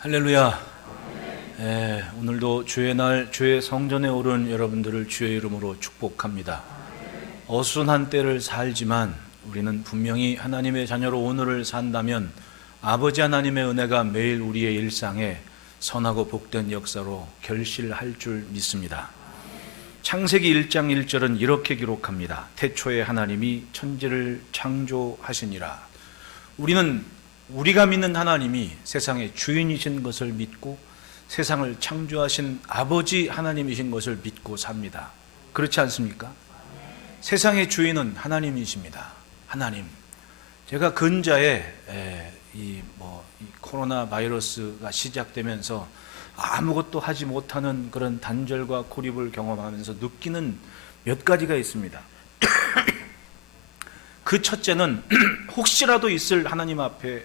할렐루야. 오늘도 주의 날 주의 성전에 오른 여러분들을 주의 이름으로 축복합니다. 어순한 때를 살지만 우리는 분명히 하나님의 자녀로 오늘을 산다면 아버지 하나님의 은혜가 매일 우리의 일상에 선하고 복된 역사로 결실할 줄 믿습니다. 창세기 1장 1절은 이렇게 기록합니다. 태초에 하나님이 천지를 창조하시니라. 우리가 믿는 하나님이 세상의 주인이신 것을 믿고 세상을 창조하신 아버지 하나님이신 것을 믿고 삽니다. 그렇지 않습니까? 세상의 주인은 하나님이십니다. 하나님. 제가 근자에 이 코로나 바이러스가 시작되면서 아무것도 하지 못하는 그런 단절과 고립을 경험하면서 느끼는 몇 가지가 있습니다. 그 첫째는 혹시라도 있을 하나님 앞에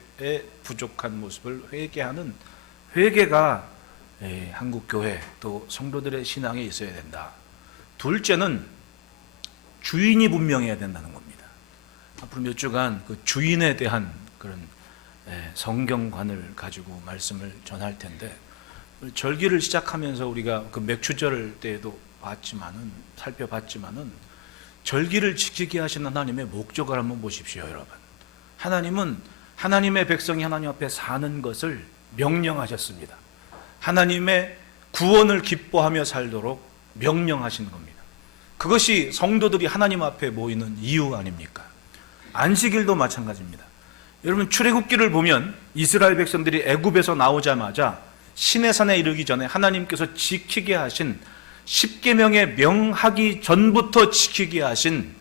부족한 모습을 회개하는 회개가 한국교회 또 성도들의 신앙에 있어야 된다. 둘째는 주인이 분명해야 된다는 겁니다. 앞으로 몇 주간 그 주인에 대한 그런 성경관을 가지고 말씀을 전할 텐데, 절기를 시작하면서 우리가 그 맥추절 때에도 살펴봤지만은 절기를 지키게 하신 하나님의 목적을 한번 보십시오, 여러분. 하나님은 하나님의 백성이 하나님 앞에 사는 것을 명령하셨습니다. 하나님의 구원을 기뻐하며 살도록 명령하신 겁니다. 그것이 성도들이 하나님 앞에 모이는 이유 아닙니까? 안식일도 마찬가지입니다. 여러분, 출애굽기를 보면 이스라엘 백성들이 애굽에서 나오자마자 시내산에 이르기 전에 하나님께서 지키게 하신 10계명에 명하기 전부터 지키게 하신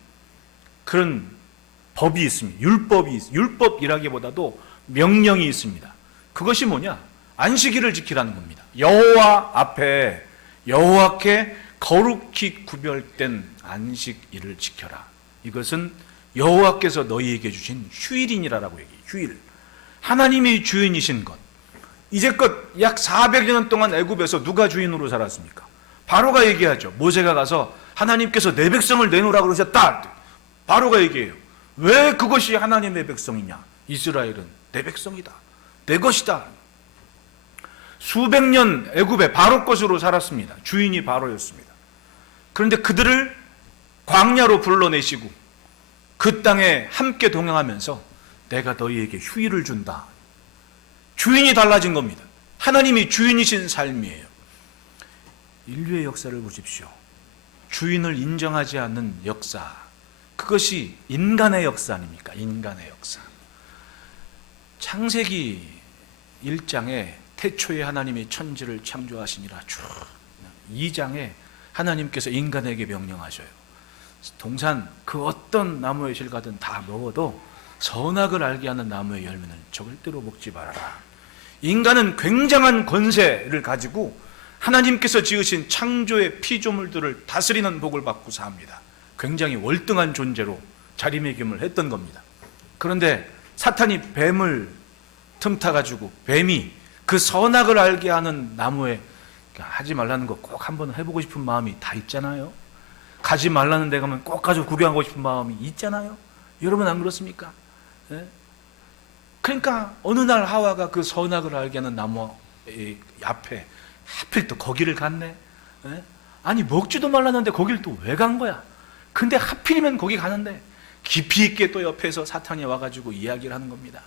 그런 법이 있습니다. 율법이라기보다도 명령이 있습니다. 그것이 뭐냐? 안식일을 지키라는 겁니다. 여호와 앞에 여호와께 거룩히 구별된 안식일을 지켜라. 이것은 여호와께서 너희에게 주신 휴일이니라라고 얘기해요. 휴일. 하나님이 주인이신 것. 이제껏 약 400년 동안 애굽에서 누가 주인으로 살았습니까? 바로가 얘기하죠. 모세가 가서 하나님께서 내 백성을 내놓으라 그러셨다. 바로가 얘기해요. 왜 그것이 하나님의 백성이냐? 이스라엘은 내 백성이다. 내 것이다. 수백 년 애굽에 바로 것으로 살았습니다. 주인이 바로였습니다. 그런데 그들을 광야로 불러내시고 그 땅에 함께 동행하면서 내가 너희에게 휴일을 준다. 주인이 달라진 겁니다. 하나님이 주인이신 삶이에요. 인류의 역사를 보십시오. 주인을 인정하지 않는 역사, 그것이 인간의 역사 아닙니까? 인간의 역사. 창세기 1장에 태초에 하나님이 천지를 창조하시니라 쭉 2장에 하나님께서 인간에게 명령하셔요. 동산 그 어떤 나무의 실과든 다 먹어도 선악을 알게 하는 나무의 열매는 절대로 먹지 말아라. 인간은 굉장한 권세를 가지고 하나님께서 지으신 창조의 피조물들을 다스리는 복을 받고 삽니다. 굉장히 월등한 존재로 자리매김을 했던 겁니다. 그런데 사탄이 뱀을 틈타가지고 뱀이 그 선악을 알게 하는 나무에 하지 말라는 거 꼭 한번 해보고 싶은 마음이 다 있잖아요. 가지 말라는 데 가면 꼭 가서 구경하고 싶은 마음이 있잖아요. 여러분 안 그렇습니까? 네? 그러니까 어느 날 하와가 그 선악을 알게 하는 나무 앞에 하필 또 거기를 갔네. 네? 아니 먹지도 말랐는데 거기를 또 왜 간 거야? 근데 하필이면 거기 가는데 깊이 있게 또 옆에서 사탄이 와가지고 이야기를 하는 겁니다.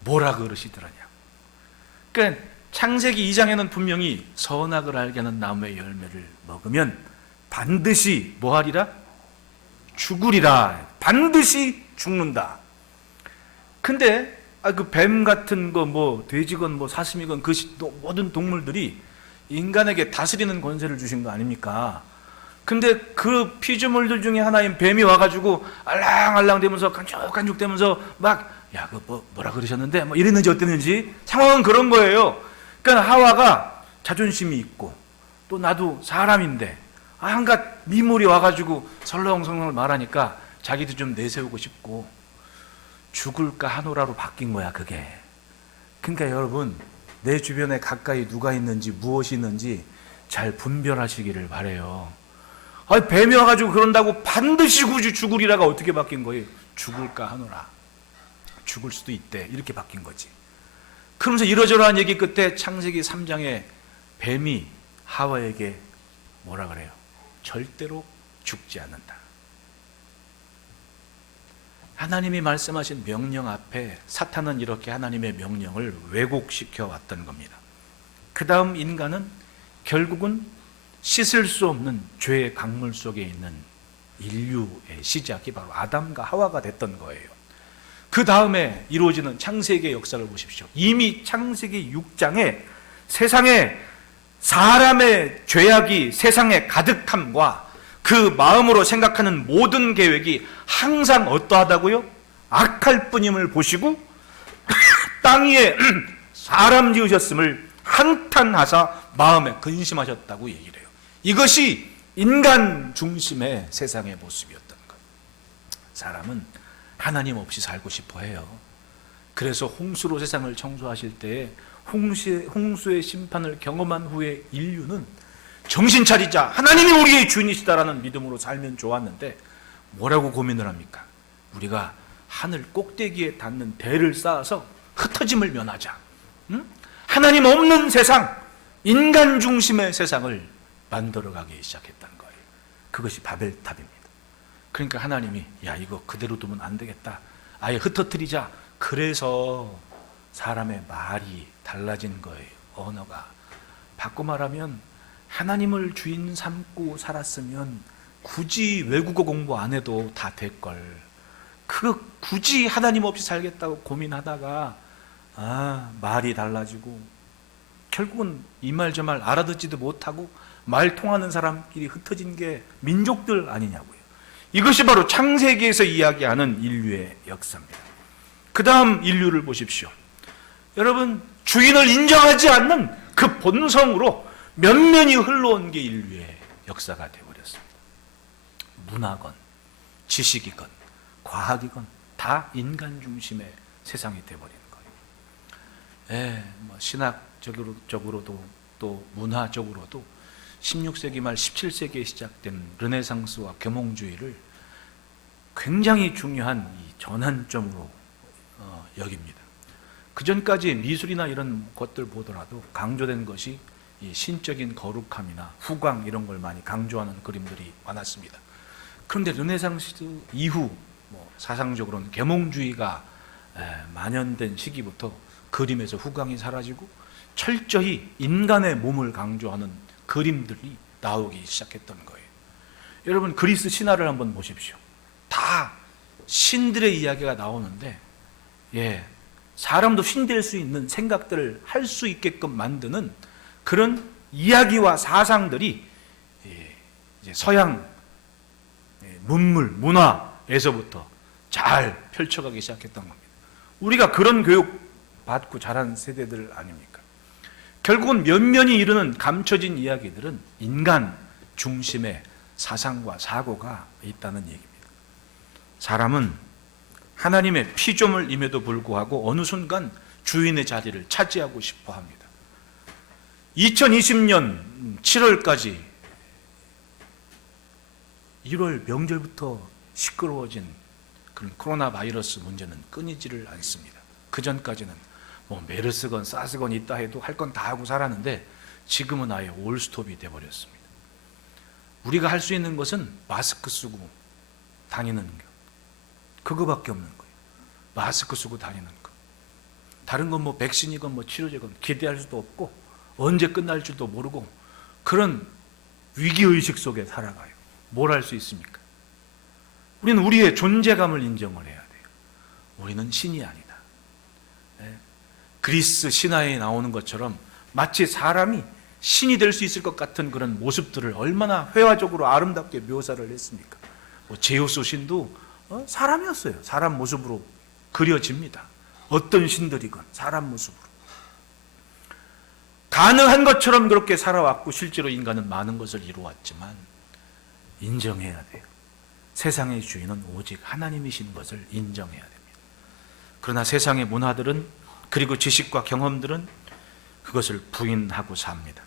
뭐라 그러시더라냐. 그러니까 창세기 2장에는 분명히 선악을 알게 하는 나무의 열매를 먹으면 반드시 뭐하리라? 죽으리라. 반드시 죽는다. 근데 그 뱀 같은 거 돼지건 사슴이건 그 모든 동물들이 인간에게 다스리는 권세를 주신 거 아닙니까? 근데 그 피조물들 중에 하나인 뱀이 와가지고 알랑알랑 대면서 간죽간죽 대면서 뭐라 그러셨는데 이랬는지 어땠는지 상황은 그런 거예요. 그러니까 하와가 자존심이 있고 또 나도 사람인데 한갓 미물이 와가지고 설렁설렁 말하니까 자기도 좀 내세우고 싶고 죽을까 하노라로 바뀐 거야, 그게. 그러니까 여러분, 내 주변에 가까이 누가 있는지 무엇이 있는지 잘 분별하시기를 바래요. 뱀이 와가지고 그런다고 반드시 굳이 죽으리라가 어떻게 바뀐 거예요? 죽을까 하노라. 죽을 수도 있대. 이렇게 바뀐 거지. 그러면서 이러저러한 얘기 끝에 창세기 3장에 뱀이 하와에게 뭐라 그래요? 절대로 죽지 않는다. 하나님이 말씀하신 명령 앞에 사탄은 이렇게 하나님의 명령을 왜곡시켜 왔던 겁니다. 그 다음 인간은 결국은 씻을 수 없는 죄의 강물 속에 있는 인류의 시작이 바로 아담과 하와가 됐던 거예요. 그 다음에 이루어지는 창세기의 역사를 보십시오. 이미 창세기 6장에 세상에 사람의 죄악이 세상에 가득함과 그 마음으로 생각하는 모든 계획이 항상 어떠하다고요? 악할 뿐임을 보시고 땅 위에 사람 지으셨음을 한탄하사 마음에 근심하셨다고 얘기를 해요. 이것이 인간 중심의 세상의 모습이었던 거예요. 사람은 하나님 없이 살고 싶어 해요. 그래서 홍수로 세상을 청소하실 때에 홍수의 심판을 경험한 후에 인류는 정신 차리자, 하나님이 우리의 주인이시다라는 믿음으로 살면 좋았는데 뭐라고 고민을 합니까? 우리가 하늘 꼭대기에 닿는 대를 쌓아서 흩어짐을 면하자. 하나님 없는 세상, 인간 중심의 세상을 만들어가기 시작했다는 거예요. 그것이 바벨탑입니다. 그러니까 하나님이 야 이거 그대로 두면 안 되겠다, 아예 흩어뜨리자. 그래서 사람의 말이 달라진 거예요. 언어가. 바꿔 말하면 하나님을 주인 삼고 살았으면 굳이 외국어 공부 안 해도 다 될걸. 굳이 하나님 없이 살겠다고 고민하다가 말이 달라지고 결국은 이 말 저 말 알아듣지도 못하고 말 통하는 사람끼리 흩어진 게 민족들 아니냐고요. 이것이 바로 창세기에서 이야기하는 인류의 역사입니다. 그 다음 인류를 보십시오. 여러분, 주인을 인정하지 않는 그 본성으로 면면이 흘러온 게 인류의 역사가 되어버렸습니다. 문화건 지식이건 과학이건 다 인간 중심의 세상이 되어버린 거예요. 신학적으로도 또 문화적으로도 16세기 말 17세기에 시작된 르네상스와 계몽주의를 굉장히 중요한 이 전환점으로 여깁니다. 그 전까지 미술이나 이런 것들 보더라도 강조된 것이 이 신적인 거룩함이나 후광 이런 걸 많이 강조하는 그림들이 많았습니다. 그런데 르네상스 이후 사상적으로는 계몽주의가 만연된 시기부터 그림에서 후광이 사라지고 철저히 인간의 몸을 강조하는 그림들이 나오기 시작했던 거예요. 여러분, 그리스 신화를 한번 보십시오. 다 신들의 이야기가 나오는데 사람도 신 될 수 있는 생각들을 할 수 있게끔 만드는 그런 이야기와 사상들이 이제 서양 문물, 문화에서부터 잘 펼쳐가기 시작했던 겁니다. 우리가 그런 교육 받고 자란 세대들 아닙니까? 결국은 면면이 이루는 감춰진 이야기들은 인간 중심의 사상과 사고가 있다는 얘기입니다. 사람은 하나님의 피조물임에도 불구하고 어느 순간 주인의 자리를 차지하고 싶어 합니다. 2020년 7월까지 1월 명절부터 시끄러워진 그런 코로나 바이러스 문제는 끊이지를 않습니다. 그 전까지는 메르스건 사스건 있다 해도 할 건 다 하고 살았는데 지금은 아예 올스톱이 돼버렸습니다. 우리가 할 수 있는 것은 마스크 쓰고 다니는 것, 그거밖에 없는 거예요. 마스크 쓰고 다니는 것. 다른 건 백신이건 치료제건 기대할 수도 없고 언제 끝날 줄도 모르고 그런 위기의식 속에 살아가요. 뭘 할 수 있습니까? 우리는 우리의 존재감을 인정을 해야 돼요. 우리는 신이 아니다. 그리스 신화에 나오는 것처럼 마치 사람이 신이 될 수 있을 것 같은 그런 모습들을 얼마나 회화적으로 아름답게 묘사를 했습니까? 제우스 신도 사람이었어요. 사람 모습으로 그려집니다. 어떤 신들이건 사람 모습으로. 가능한 것처럼 그렇게 살아왔고 실제로 인간은 많은 것을 이루었지만 인정해야 돼요. 세상의 주인은 오직 하나님이신 것을 인정해야 됩니다. 그러나 세상의 문화들은 그리고 지식과 경험들은 그것을 부인하고 삽니다.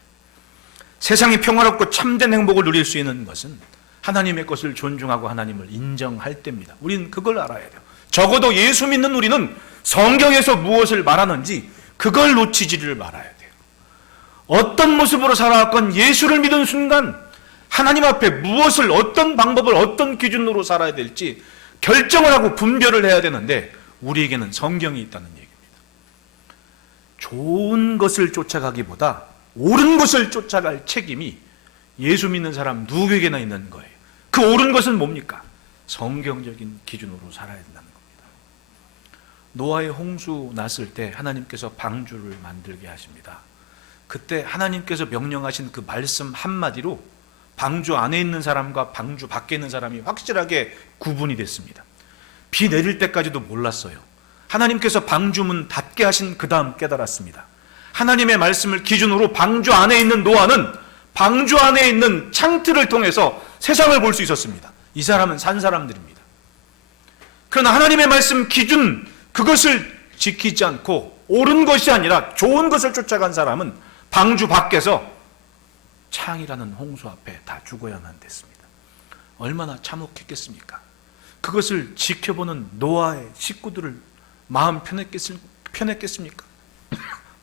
세상이 평화롭고 참된 행복을 누릴 수 있는 것은 하나님의 것을 존중하고 하나님을 인정할 때입니다. 우리는 그걸 알아야 돼요. 적어도 예수 믿는 우리는 성경에서 무엇을 말하는지 그걸 놓치지를 말아야 돼요. 어떤 모습으로 살아왔건 예수를 믿은 순간 하나님 앞에 무엇을, 어떤 방법을, 어떤 기준으로 살아야 될지 결정을 하고 분별을 해야 되는데 우리에게는 성경이 있다는 얘기입니다. 좋은 것을 쫓아가기보다 옳은 것을 쫓아갈 책임이 예수 믿는 사람 누구에게나 있는 거예요. 그 옳은 것은 뭡니까? 성경적인 기준으로 살아야 된다는 겁니다. 노아의 홍수 났을 때 하나님께서 방주를 만들게 하십니다. 그때 하나님께서 명령하신 그 말씀 한마디로 방주 안에 있는 사람과 방주 밖에 있는 사람이 확실하게 구분이 됐습니다. 비 내릴 때까지도 몰랐어요. 하나님께서 방주문 닫게 하신 그 다음 깨달았습니다. 하나님의 말씀을 기준으로 방주 안에 있는 노아는 방주 안에 있는 창틀을 통해서 세상을 볼 수 있었습니다. 이 사람은 산 사람들입니다. 그러나 하나님의 말씀 기준, 그것을 지키지 않고 옳은 것이 아니라 좋은 것을 쫓아간 사람은 방주 밖에서 창이라는 홍수 앞에 다 죽어야만 됐습니다. 얼마나 참혹했겠습니까? 그것을 지켜보는 노아의 식구들을 마음 편했겠습니까?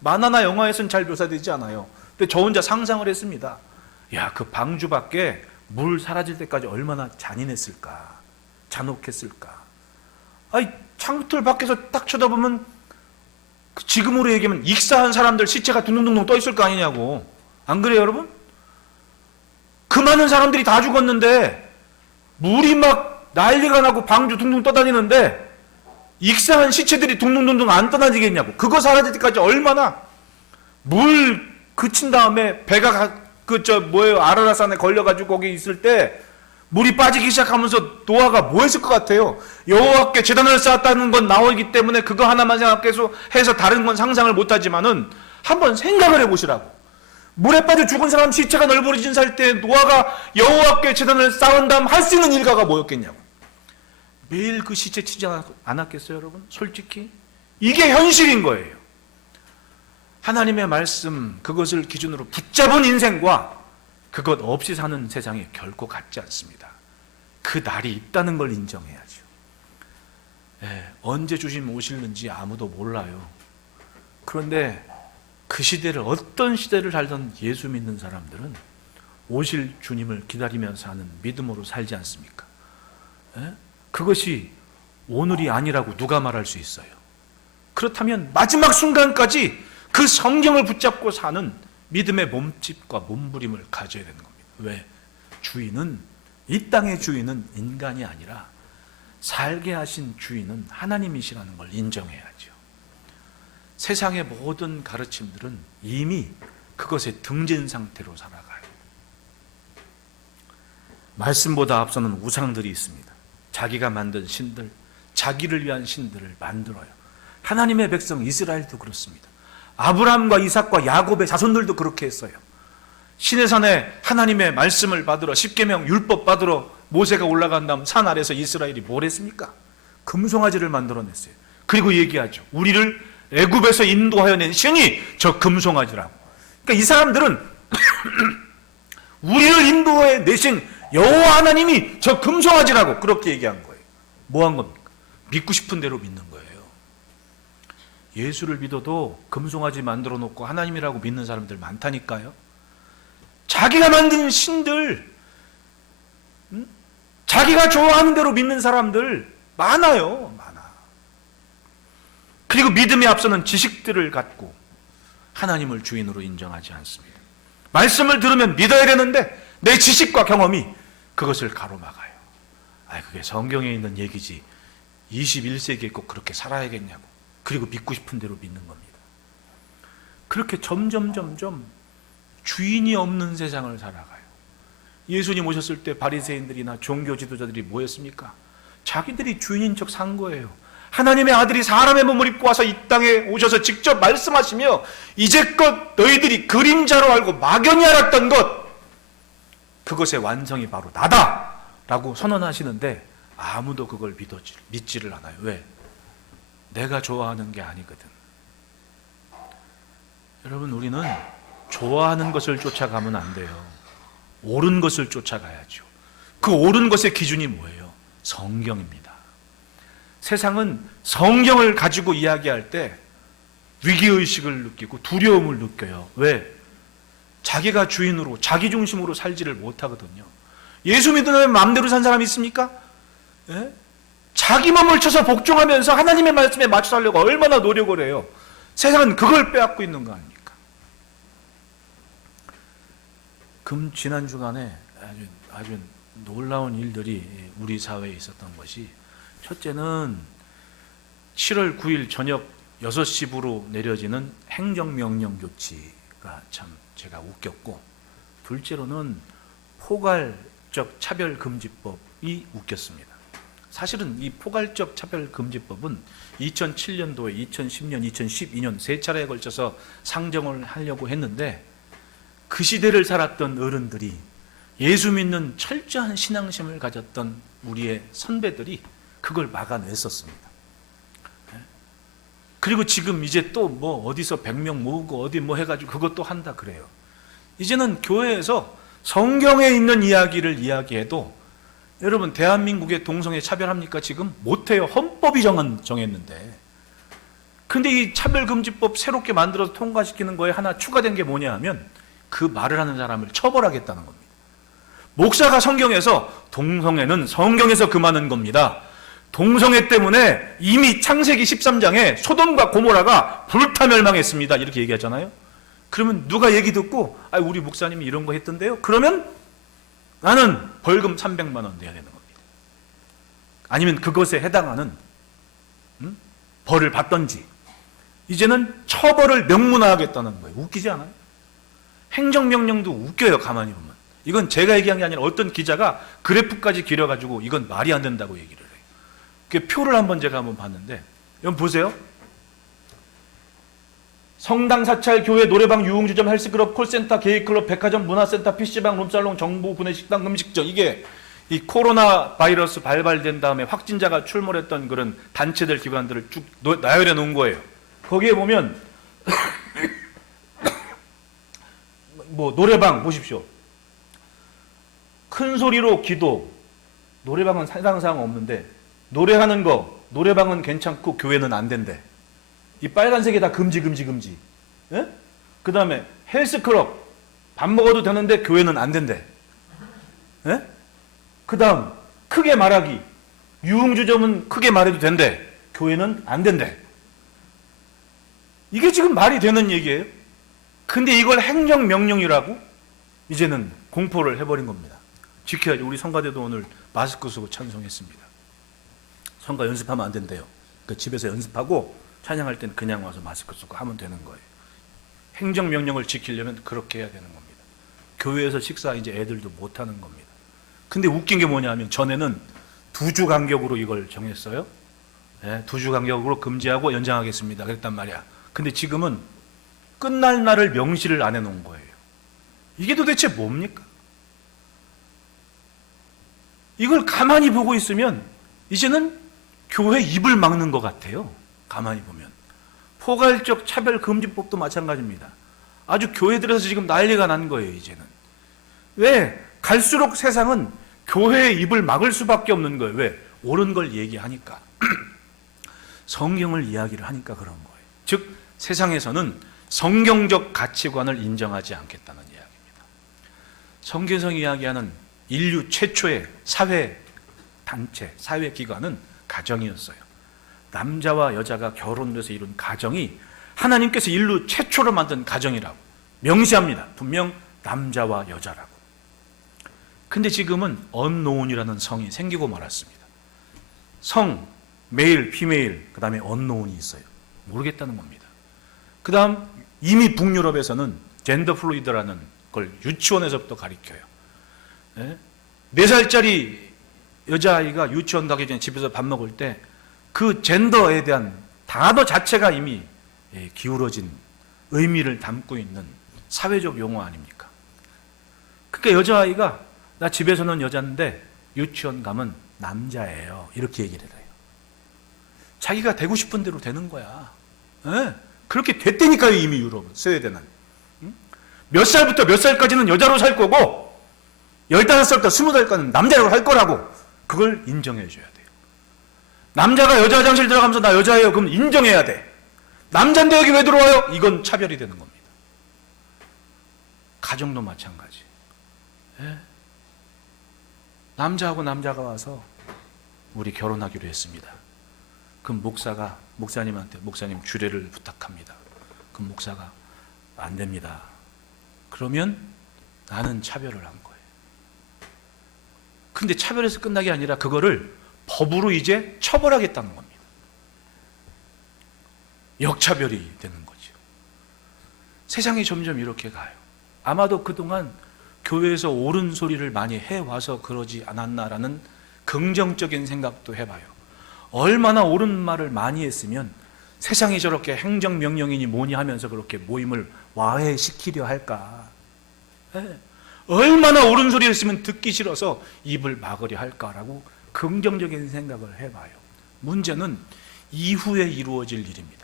만화나 영화에서는 잘 묘사되지 않아요. 근데 저 혼자 상상을 했습니다. 야, 그 방주 밖에 물 사라질 때까지 얼마나 잔인했을까, 잔혹했을까. 아니, 창틀 밖에서 딱 쳐다보면 지금으로 얘기하면 익사한 사람들 시체가 둥둥둥 떠 있을 거 아니냐고. 안 그래요, 여러분? 그 많은 사람들이 다 죽었는데 물이 막 난리가 나고 방주 둥둥 떠다니는데 익사한 시체들이 둥둥둥둥 안 떠다니겠냐고. 그거 사라질 때까지 얼마나, 물 그친 다음에 배가 아라라산에 걸려가지고 거기 있을 때 물이 빠지기 시작하면서 노아가 뭐 했을 것 같아요? 여호와께 제단을 쌓았다는 건 나오기 때문에 그거 하나만 생각해서 다른 건 상상을 못하지만은 한번 생각을 해보시라고. 물에 빠져 죽은 사람 시체가 널브러진 살 때 노아가 여호와께 제단을 쌓은 다음 할 수 있는 일가가 뭐였겠냐고. 매일 그 시체 치지 않았겠어요, 여러분? 솔직히 이게 현실인 거예요. 하나님의 말씀, 그것을 기준으로 붙잡은 인생과 그것 없이 사는 세상에 결코 같지 않습니다. 그 날이 있다는 걸 인정해야죠. 언제 주님 오실는지 아무도 몰라요. 그런데 그 시대를, 어떤 시대를 살던 예수 믿는 사람들은 오실 주님을 기다리면서 사는 믿음으로 살지 않습니까? 그것이 오늘이 아니라고 누가 말할 수 있어요? 그렇다면 마지막 순간까지 그 성경을 붙잡고 사는 믿음의 몸집과 몸부림을 가져야 되는 겁니다. 왜? 주인은, 이 땅의 주인은 인간이 아니라 살게 하신 주인은 하나님이시라는 걸 인정해야죠. 세상의 모든 가르침들은 이미 그것에 등진 상태로 살아가요. 말씀보다 앞서는 우상들이 있습니다. 자기가 만든 신들, 자기를 위한 신들을 만들어요. 하나님의 백성 이스라엘도 그렇습니다. 아브라함과 이삭과 야곱의 자손들도 그렇게 했어요. 시내산에 하나님의 말씀을 받으러, 십계명 율법 받으러 모세가 올라간 다음 산 아래서 이스라엘이 뭘 했습니까? 금송아지를 만들어냈어요. 그리고 얘기하죠. 우리를 애굽에서 인도하여 낸 신이 저 금송아지라고. 그러니까 이 사람들은 우리를 인도해 내신 여호와 하나님이 저 금송아지라고 그렇게 얘기한 거예요. 뭐 한 겁니까? 믿고 싶은 대로 믿는 거예요. 예수를 믿어도 금송아지 만들어 놓고 하나님이라고 믿는 사람들 많다니까요. 자기가 만든 신들, 자기가 좋아하는 대로 믿는 사람들 많아요. 많아. 그리고 믿음에 앞서는 지식들을 갖고 하나님을 주인으로 인정하지 않습니다. 말씀을 들으면 믿어야 되는데 내 지식과 경험이 그것을 가로막아요. 그게 성경에 있는 얘기지 21세기에 꼭 그렇게 살아야겠냐고. 그리고 믿고 싶은 대로 믿는 겁니다. 그렇게 점점 주인이 없는 세상을 살아가요. 예수님 오셨을 때 바리새인들이나 종교 지도자들이 뭐였습니까? 자기들이 주인인 척 산 거예요. 하나님의 아들이 사람의 몸을 입고 와서 이 땅에 오셔서 직접 말씀하시며 이제껏 너희들이 그림자로 알고 막연히 알았던 것, 그것의 완성이 바로 나다 라고 선언하시는데 아무도 그걸 믿지를 않아요. 왜? 내가 좋아하는 게 아니거든. 여러분, 우리는 좋아하는 것을 쫓아가면 안 돼요. 옳은 것을 쫓아가야죠. 그 옳은 것의 기준이 뭐예요? 성경입니다. 세상은 성경을 가지고 이야기할 때 위기의식을 느끼고 두려움을 느껴요. 왜? 자기가 주인으로 자기 중심으로 살지를 못하거든요. 예수 믿으면 마음대로 산 사람이 있습니까? 예? 자기 몸을 쳐서 복종하면서 하나님의 말씀에 맞춰 살려고 얼마나 노력을 해요. 세상은 그걸 빼앗고 있는 거 아닙니까? 지난 주간에 아주 놀라운 일들이 우리 사회에 있었던 것이, 첫째는 7월 9일 저녁 6시부로 내려지는 행정명령 조치가 참 제가 웃겼고, 둘째로는 포괄적 차별금지법이 웃겼습니다. 사실은 이 포괄적 차별금지법은 2007년도에 2010년, 2012년 세 차례에 걸쳐서 상정을 하려고 했는데, 그 시대를 살았던 어른들이, 예수 믿는 철저한 신앙심을 가졌던 우리의 선배들이 그걸 막아냈었습니다. 그리고 지금 이제 또 뭐 어디서 100명 모으고 어디 뭐 해가지고 그것도 한다 그래요. 이제는 교회에서 성경에 있는 이야기를 이야기해도, 여러분 대한민국의 동성애 차별합니까? 지금 못해요. 헌법이 정했는데. 근데 이 차별금지법 새롭게 만들어서 통과시키는 거에 하나 추가된 게 뭐냐 하면, 그 말을 하는 사람을 처벌하겠다는 겁니다. 목사가 성경에서 동성애는 성경에서 금하는 겁니다. 동성애 때문에 이미 창세기 13장에 소돔과 고모라가 불타 멸망했습니다. 이렇게 얘기하잖아요. 그러면 누가 얘기 듣고, 우리 목사님이 이런 거 했던데요? 그러면 나는 벌금 300만 원 내야 되는 겁니다. 아니면 그것에 해당하는 벌을 받던지. 이제는 처벌을 명문화하겠다는 거예요. 웃기지 않아요? 행정명령도 웃겨요, 가만히 보면. 이건 제가 얘기한 게 아니라 어떤 기자가 그래프까지 그려가지고 이건 말이 안 된다고 얘기를 해요. 그 표를 제가 한번 봤는데, 여러분 보세요. 성당, 사찰, 교회, 노래방, 유흥주점, 헬스클럽, 콜센터, 게이클럽, 백화점, 문화센터, PC방, 룸살롱, 정부, 구내식당, 음식점, 이게 이 코로나 바이러스 발발된 다음에 확진자가 출몰했던 그런 단체들, 기관들을 쭉 나열해 놓은 거예요. 거기에 보면 뭐 노래방 보십시오. 큰 소리로 기도, 노래방은 사상사항 없는데 노래하는 거, 노래방은 괜찮고 교회는 안 된대. 이 빨간색이 다 금지. 예? 그 다음에 헬스클럽, 밥 먹어도 되는데 교회는 안 된대. 예? 그 다음 크게 말하기, 유흥주점은 크게 말해도 된대. 교회는 안 된대. 이게 지금 말이 되는 얘기예요? 근데 이걸 행정명령이라고 이제는 공포를 해버린 겁니다. 지켜야지. 우리 성가대도 오늘 마스크 쓰고 찬송했습니다. 성가 연습하면 안 된대요. 그러니까 집에서 연습하고 찬양할 때는 그냥 와서 마스크 쓰고 하면 되는 거예요. 행정명령을 지키려면 그렇게 해야 되는 겁니다. 교회에서 식사 이제 애들도 못 하는 겁니다. 근데 웃긴 게 뭐냐 하면, 전에는 2주 간격으로 이걸 정했어요. 네, 2주 간격으로 금지하고 연장하겠습니다. 그랬단 말이야. 근데 지금은 끝날 날을 명시를 안 해놓은 거예요. 이게 도대체 뭡니까? 이걸 가만히 보고 있으면 이제는 교회 입을 막는 것 같아요. 가만히 보면. 포괄적 차별금지법도 마찬가지입니다. 아주 교회들에서 지금 난리가 난 거예요, 이제는. 왜? 갈수록 세상은 교회의 입을 막을 수밖에 없는 거예요. 왜? 옳은 걸 얘기하니까. 성경을 이야기를 하니까 그런 거예요. 즉, 세상에서는 성경적 가치관을 인정하지 않겠다는 이야기입니다. 성경에서 이야기하는 인류 최초의 사회 단체, 사회 기관은 가정이었어요. 남자와 여자가 결혼돼서 이룬 가정이 하나님께서 인류 최초로 만든 가정이라고 명시합니다. 분명 남자와 여자라고. 근데 지금은 언노운이라는 성이 생기고 말았습니다. 성, 메일, 피메일, 그 다음에 언노운이 있어요. 모르겠다는 겁니다. 그 다음 이미 북유럽에서는 젠더 플루이드라는 걸 유치원에서부터 가르쳐요. 4살짜리 여자아이가 유치원 가기 전에 집에서 밥 먹을 때 그 젠더에 대한 단어 자체가 이미 기울어진 의미를 담고 있는 사회적 용어 아닙니까? 그러니까 여자아이가 나 집에서는 여자인데 유치원 가면 남자예요. 이렇게 얘기를 해요. 자기가 되고 싶은 대로 되는 거야. 네? 그렇게 됐다니까요, 이미 유럽은, 스웨덴은. 몇 살부터 몇 살까지는 여자로 살 거고 15살부터 20살까지는 남자로 할 거라고, 그걸 인정해 줘야 돼요. 남자가 여자 화장실 들어가면서 나 여자예요, 그럼 인정해야 돼. 남자인데 여기 왜 들어와요? 이건 차별이 되는 겁니다. 가정도 마찬가지. 예? 남자하고 남자가 와서 우리 결혼하기로 했습니다. 그럼 목사님한테 목사님 주례를 부탁합니다. 그럼 목사가 안 됩니다. 그러면 나는 차별을 한 거예요. 근데 차별에서 끝나게 아니라 그거를 법으로 이제 처벌하겠다는 겁니다. 역차별이 되는 거죠. 세상이 점점 이렇게 가요. 아마도 그동안 교회에서 옳은 소리를 많이 해와서 그러지 않았나라는 긍정적인 생각도 해봐요. 얼마나 옳은 말을 많이 했으면 세상이 저렇게 행정명령이니 뭐니 하면서 그렇게 모임을 와해시키려 할까. 네. 얼마나 옳은 소리 했으면 듣기 싫어서 입을 막으려 할까라고 긍정적인 생각을 해봐요. 문제는 이후에 이루어질 일입니다.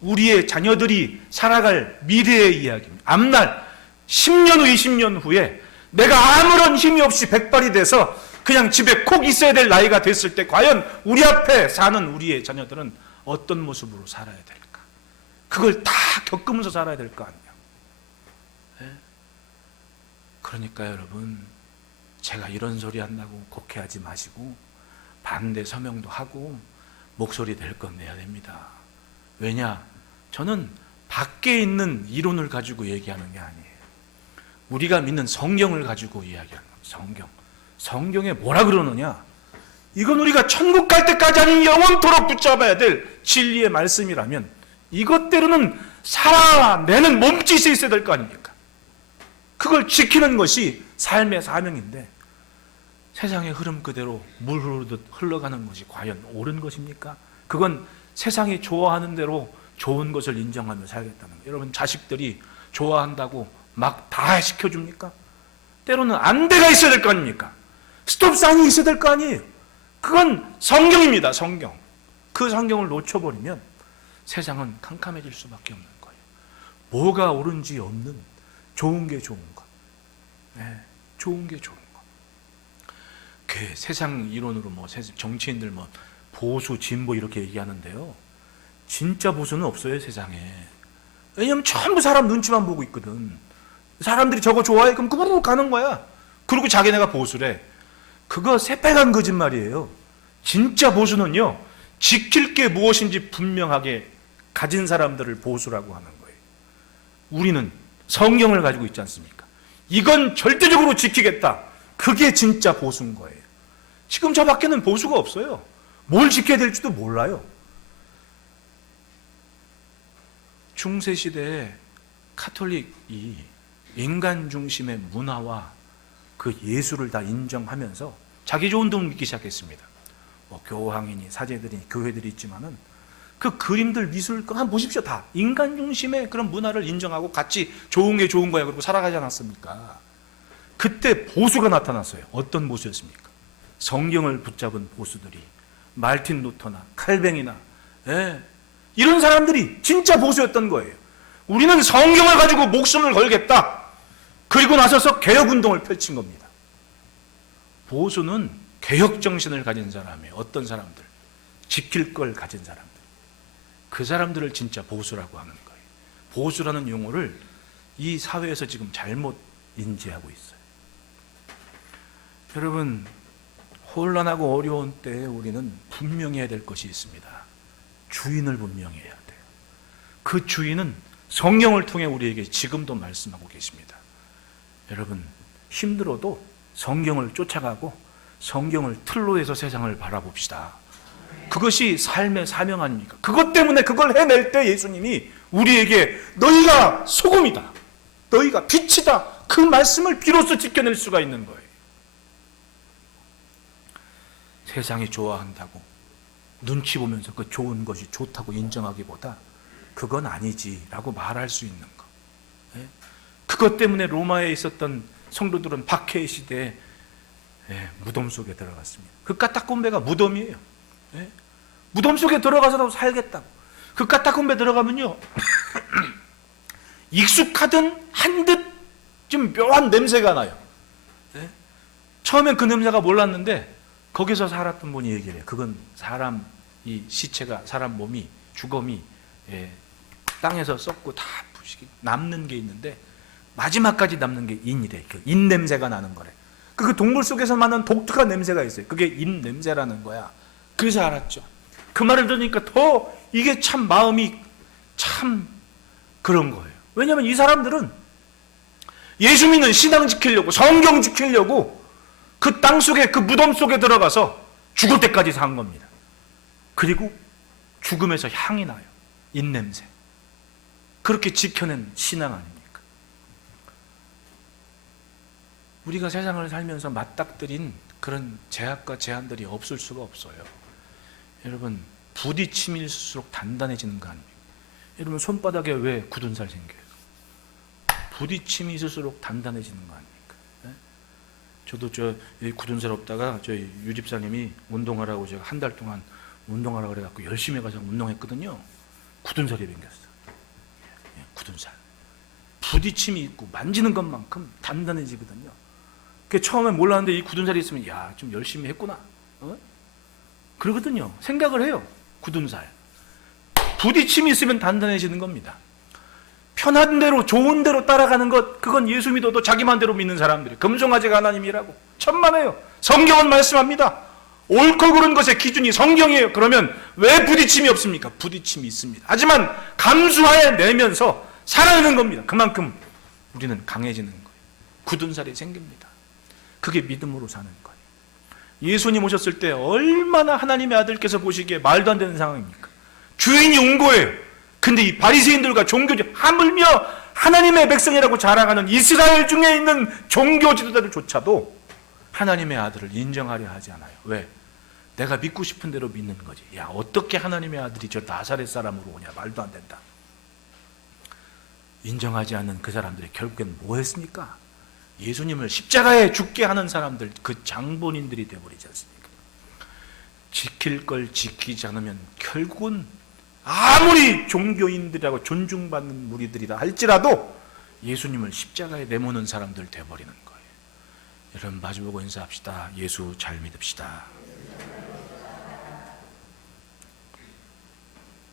우리의 자녀들이 살아갈 미래의 이야기입니다. 앞날 10년 후 20년 후에 내가 아무런 힘이 없이 백발이 돼서 그냥 집에 콕 있어야 될 나이가 됐을 때 과연 우리 앞에 사는 우리의 자녀들은 어떤 모습으로 살아야 될까? 그걸 다 겪으면서 살아야 될 거 아니에요. 네? 그러니까 여러분, 제가 이런 소리 한다고 곡해하지 마시고 반대 서명도 하고 목소리 낼 건 내야 됩니다. 왜냐? 저는 밖에 있는 이론을 가지고 얘기하는 게 아니에요. 우리가 믿는 성경을 가지고 이야기하는 거예요. 성경에 뭐라 그러느냐? 이건 우리가 천국 갈 때까지 아닌 영원토록 붙잡아야 될 진리의 말씀이라면 이것대로는 살아내는 몸짓이 있어야 될 거 아닙니까? 그걸 지키는 것이 삶의 사명인데 세상의 흐름 그대로 물 흐르듯 흘러가는 것이 과연 옳은 것입니까? 그건 세상이 좋아하는 대로 좋은 것을 인정하며 살겠다는 거예요. 여러분, 자식들이 좋아한다고 막 다 시켜줍니까? 때로는 안돼가 있어야 될 거 아닙니까? 스톱 사인이 있어야 될 거 아니에요. 그건 성경입니다. 성경. 그 성경을 놓쳐버리면 세상은 캄캄해질 수밖에 없는 거예요. 뭐가 옳은지 없는 좋은 게 좋은 것. 네, 좋은 게 좋은 것. 그 세상 이론으로 정치인들 보수 진보 이렇게 얘기하는데요. 진짜 보수는 없어요, 세상에. 왜냐면 전부 사람 눈치만 보고 있거든. 사람들이 저거 좋아해? 그럼 그거로 가는 거야. 그리고 자기네가 보수래. 그거 새빨간 거짓말이에요. 진짜 보수는요, 지킬 게 무엇인지 분명하게 가진 사람들을 보수라고 하는 거예요. 우리는 성경을 가지고 있지 않습니까? 이건 절대적으로 지키겠다. 그게 진짜 보수인 거예요. 지금 저 밖에는 보수가 없어요. 뭘 지켜야 될지도 몰라요. 중세시대에 카톨릭이 인간 중심의 문화와 그 예술을 다 인정하면서 자기 좋은 돈 믿기 시작했습니다. 교황이니 사제들이니 교회들이 있지만은 그 그림들 미술 한번 보십시오. 다 인간 중심의 그런 문화를 인정하고 같이 좋은 게 좋은 거야 그러고 살아가지 않았습니까? 그때 보수가 나타났어요. 어떤 보수였습니까? 성경을 붙잡은 보수들이 말틴 루터나 칼뱅이나 이런 사람들이 진짜 보수였던 거예요. 우리는 성경을 가지고 목숨을 걸겠다. 그리고 나서서 개혁운동을 펼친 겁니다. 보수는 개혁정신을 가진 사람이에요. 어떤 사람들? 지킬 걸 가진 사람들. 그 사람들을 진짜 보수라고 하는 거예요. 보수라는 용어를 이 사회에서 지금 잘못 인지하고 있어요. 여러분, 혼란하고 어려운 때에 우리는 분명히 해야 될 것이 있습니다. 주인을 분명히 해야 돼요. 그 주인은 성경을 통해 우리에게 지금도 말씀하고 계십니다. 여러분, 힘들어도 성경을 쫓아가고 성경을 틀로 해서 세상을 바라봅시다. 그것이 삶의 사명 아닙니까? 그것 때문에 그걸 해낼 때 예수님이 우리에게 너희가 소금이다, 너희가 빛이다, 그 말씀을 비로소 지켜낼 수가 있는 거예요. 세상이 좋아한다고 눈치 보면서 그 좋은 것이 좋다고 인정하기보다 그건 아니지라고 말할 수 있는 거. 그것 때문에 로마에 있었던 성도들은 박해 시대에 무덤 속에 들어갔습니다. 그 까딱콤베가 무덤이에요. 무덤 속에 들어가서도 살겠다고. 그 까딱콤베 들어가면요 익숙하든 한 듯 좀 묘한 냄새가 나요. 처음엔 그 냄새가 몰랐는데 거기서 살았던 분이 얘기를 해요. 그건 사람 이 시체가 사람 몸이 주검이 땅에서 썩고 다 부시기 남는 게 있는데 마지막까지 남는 게 인이래. 그 인 냄새가 나는 거래. 그 동물 속에서 맡는 독특한 냄새가 있어요. 그게 인 냄새라는 거야. 그래서 알았죠. 그 말을 들으니까 더 이게 참 마음이 참 그런 거예요. 왜냐하면 이 사람들은 예수 믿는 신앙 지키려고, 성경 지키려고 그 땅 속에, 그 무덤 속에 들어가서 죽을 때까지 산 겁니다. 그리고 죽음에서 향이 나요. 인냄새. 그렇게 지켜낸 신앙 아닙니까? 우리가 세상을 살면서 맞닥뜨린 그런 제약과 제한들이 없을 수가 없어요. 여러분, 부딪힘일수록 단단해지는 거 아닙니까? 여러분, 손바닥에 왜 굳은 살 생겨요? 부딪힘이 있을수록 단단해지는 거 아닙니까? 네? 저도 굳은 살 없다가 저희 유집사님이 운동하라고 제가 한 달 동안 운동하라고 그래갖고 열심히 가서 운동했거든요. 굳은 살이 생겼어. 굳은 살. 부딪힘이 있고 만지는 것만큼 단단해지거든요. 처음에 몰랐는데 이 굳은 살이 있으면 야, 좀 열심히 했구나. 그러거든요. 생각을 해요. 굳은 살. 부딪힘이 있으면 단단해지는 겁니다. 편한 대로 좋은 대로 따라가는 것, 그건 예수 믿어도 자기만 대로 믿는 사람들이 금송아지가 하나님이라고 천만에요. 성경은 말씀합니다. 옳고 그른 것의 기준이 성경이에요. 그러면 왜 부딪힘이 없습니까? 부딪힘이 있습니다. 하지만 감수하에 내면서 살아내는 겁니다. 그만큼 우리는 강해지는 거예요. 굳은 살이 생깁니다. 그게 믿음으로 사는 거예요. 예수님 오셨을 때 얼마나 하나님의 아들께서 보시기에 말도 안 되는 상황입니까? 주인이 온 거예요. 근데 이 바리새인들과 종교지, 하물며 하나님의 백성이라고 자랑하는 이스라엘 중에 있는 종교 지도자들조차도 하나님의 아들을 인정하려 하지 않아요. 왜? 내가 믿고 싶은 대로 믿는 거지. 야, 어떻게 하나님의 아들이 저 나사렛 사람으로 오냐? 말도 안 된다. 인정하지 않는 그 사람들이 결국엔 뭐 했습니까? 예수님을 십자가에 죽게 하는 사람들, 그 장본인들이 되어버리지 않습니까? 지킬 걸 지키지 않으면 결국은 아무리 종교인들이라고 존중받는 무리들이라 할지라도 예수님을 십자가에 내모는 사람들 되어버리는 거예요. 여러분, 마주보고 인사합시다. 예수 잘 믿읍시다.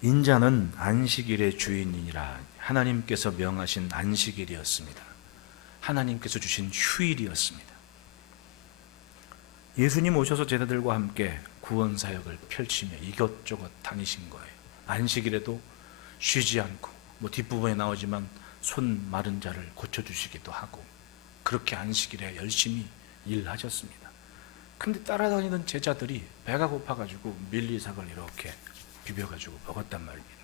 인자는 안식일의 주인이라 하나님께서 명하신 안식일이었습니다. 하나님께서 주신 휴일이었습니다. 예수님 오셔서 제자들과 함께 구원 사역을 펼치며 이것저것 다니신 거예요. 안식일에도 쉬지 않고, 뒷부분에 나오지만 손 마른 자를 고쳐주시기도 하고, 그렇게 안식일에 열심히 일하셨습니다. 근데 따라다니던 제자들이 배가 고파가지고 밀리삭을 이렇게 비벼가지고 먹었단 말입니다.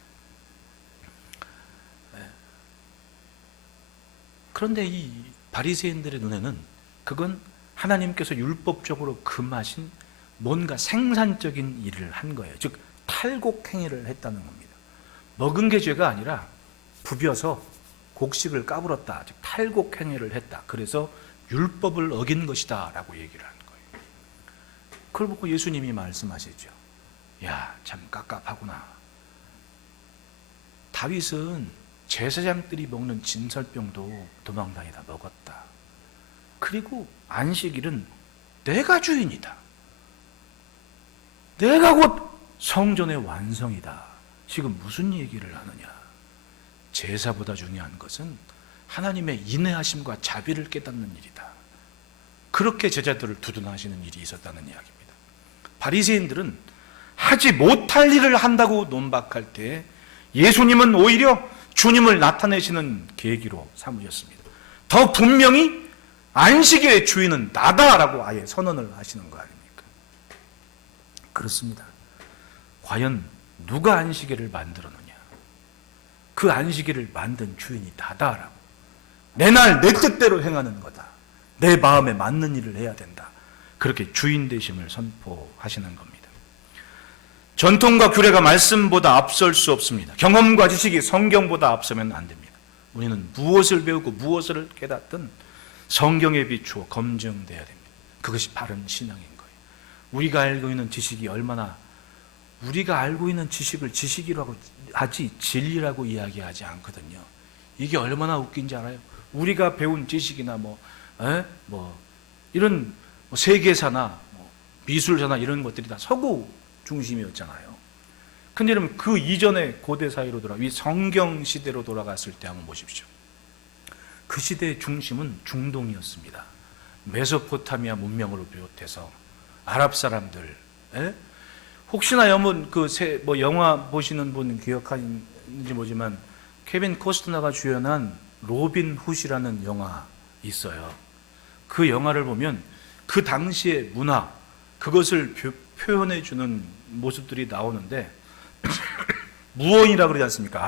그런데 이 바리새인들의 눈에는 그건 하나님께서 율법적으로 금하신 뭔가 생산적인 일을 한 거예요. 즉 탈곡 행위를 했다는 겁니다. 먹은 게 죄가 아니라 부벼서 곡식을 까불었다. 즉 탈곡 행위를 했다. 그래서 율법을 어긴 것이다 라고 얘기를 하는 거예요. 그걸 보고 예수님이 말씀하시죠. 야, 참 깝깝하구나. 다윗은 제사장들이 먹는 진설병도 도망다니다 먹었다. 그리고 안식일은 내가 주인이다. 내가 곧 성전의 완성이다. 지금 무슨 얘기를 하느냐? 제사보다 중요한 것은 하나님의 인내하심과 자비를 깨닫는 일이다. 그렇게 제자들을 두둔하시는 일이 있었다는 이야기입니다. 바리새인들은 하지 못할 일을 한다고 논박할 때 예수님은 오히려 주님을 나타내시는 계기로 삼으셨습니다. 더 분명히 안식일의 주인은 나다라고 아예 선언을 하시는 거 아닙니까? 그렇습니다. 과연 누가 안식일을 만들었느냐? 그 안식일을 만든 주인이 나다라고. 내 날 내 뜻대로 행하는 거다. 내 마음에 맞는 일을 해야 된다. 그렇게 주인 되심을 선포하시는 겁니다. 전통과 규례가 말씀보다 앞설 수 없습니다. 경험과 지식이 성경보다 앞서면 안 됩니다. 우리는 무엇을 배우고 무엇을 깨닫든 성경에 비추어 검증돼야 됩니다. 그것이 바른 신앙인 거예요. 우리가 알고 있는 지식이 얼마나, 우리가 알고 있는 지식을 지식이라고 하지 진리라고 이야기하지 않거든요. 이게 얼마나 웃긴지 알아요? 우리가 배운 지식이나 이런 세계사나 미술사나 이런 것들이 다 서구 중심이었잖아요. 근데 여러분 그 이전의 고대 사회로 이 성경 시대로 돌아갔을 때 한번 보십시오. 그 시대의 중심은 중동이었습니다. 메소포타미아 문명으로 비롯해서 아랍 사람들, 예? 혹시나 여러분 뭐 영화 보시는 분 기억하는지 모르지만 케빈 코스트너가 주연한 로빈 훗이라는 영화 있어요. 그 영화를 보면 그 당시의 문화, 그것을 표현해 주는 모습들이 나오는데 무어인이라고 그러지 않습니까?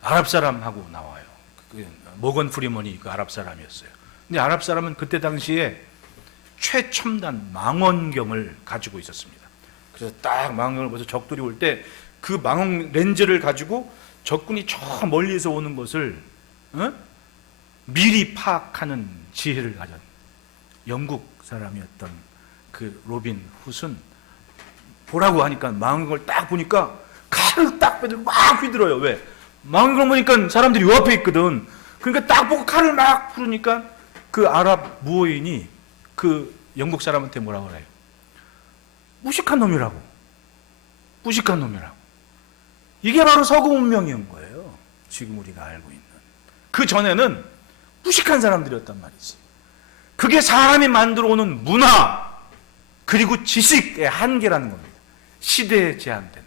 아랍 사람하고 나와요. 모건 프리먼이 그 아랍 사람이었어요. 근데 아랍 사람은 그때 당시에 최첨단 망원경을 가지고 있었습니다. 그래서 딱 망원경을 보면서 적들이 올 때 그 망원 렌즈를 가지고 적군이 저 멀리서 오는 것을 미리 파악하는 지혜를 가진 영국 사람이었던 그 로빈 훗은 보라고 하니까 망원경을 딱 보니까 칼을 딱 빼들 막 휘둘어요. 왜? 망원경 보니까 사람들이 요 앞에 있거든. 그러니까 딱 보고 칼을 막 부르니까 그 아랍 무어인이 그 영국 사람한테 뭐라고 그래요? 무식한 놈이라고. 무식한 놈이라고. 이게 바로 서구 문명인 거예요. 지금 우리가 알고 있는. 그 전에는 무식한 사람들이었단 말이지. 그게 사람이 만들어 오는 문화 그리고 지식의 한계라는 겁니다. 시대에 제한된.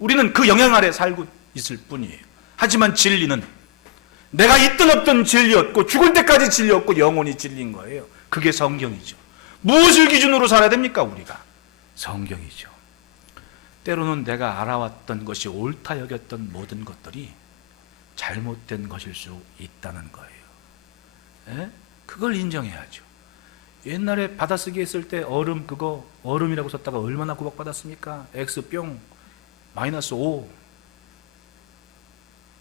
우리는 그 영향 아래 살고 있을 뿐이에요. 하지만 진리는 내가 있든 없든 진리였고 죽을 때까지 진리였고 영원히 진리인 거예요. 그게 성경이죠. 무엇을 기준으로 살아야 됩니까? 우리가 성경이죠. 때로는 내가 알아왔던 것이 옳다 여겼던 모든 것들이 잘못된 것일 수 있다는 거예요. 에? 그걸 인정해야죠. 옛날에 받아쓰기 했을 때 그거 얼음이라고 썼다가 얼마나 구박받았습니까? X뿅 -5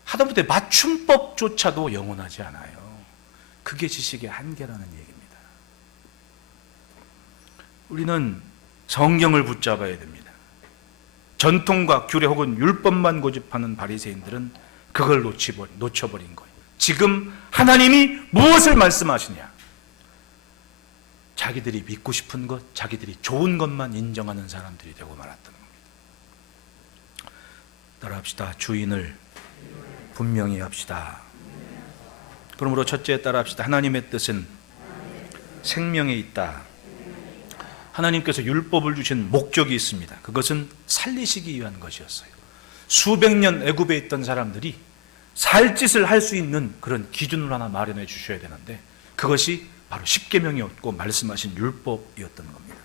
하다못해 맞춤법조차도 영원하지 않아요. 그게 지식의 한계라는 얘기입니다. 우리는 성경을 붙잡아야 됩니다. 전통과 규례 혹은 율법만 고집하는 바리새인들은 그걸 놓쳐버린 거예요. 지금 하나님이 무엇을 말씀하시냐? 자기들이 믿고 싶은 것, 자기들이 좋은 것만 인정하는 사람들이 되고 말았다는 겁니다. 따라합시다. 주인을 분명히 합시다. 그러므로 첫째 따라합시다. 하나님의 뜻은 생명에 있다. 하나님께서 율법을 주신 목적이 있습니다. 그것은 살리시기 위한 것이었어요. 수백 년 애굽에 있던 사람들이 살 짓을 할 수 있는 그런 기준을 하나 마련해 주셔야 되는데 그것이 바로 십계명이었고 말씀하신 율법이었던 겁니다.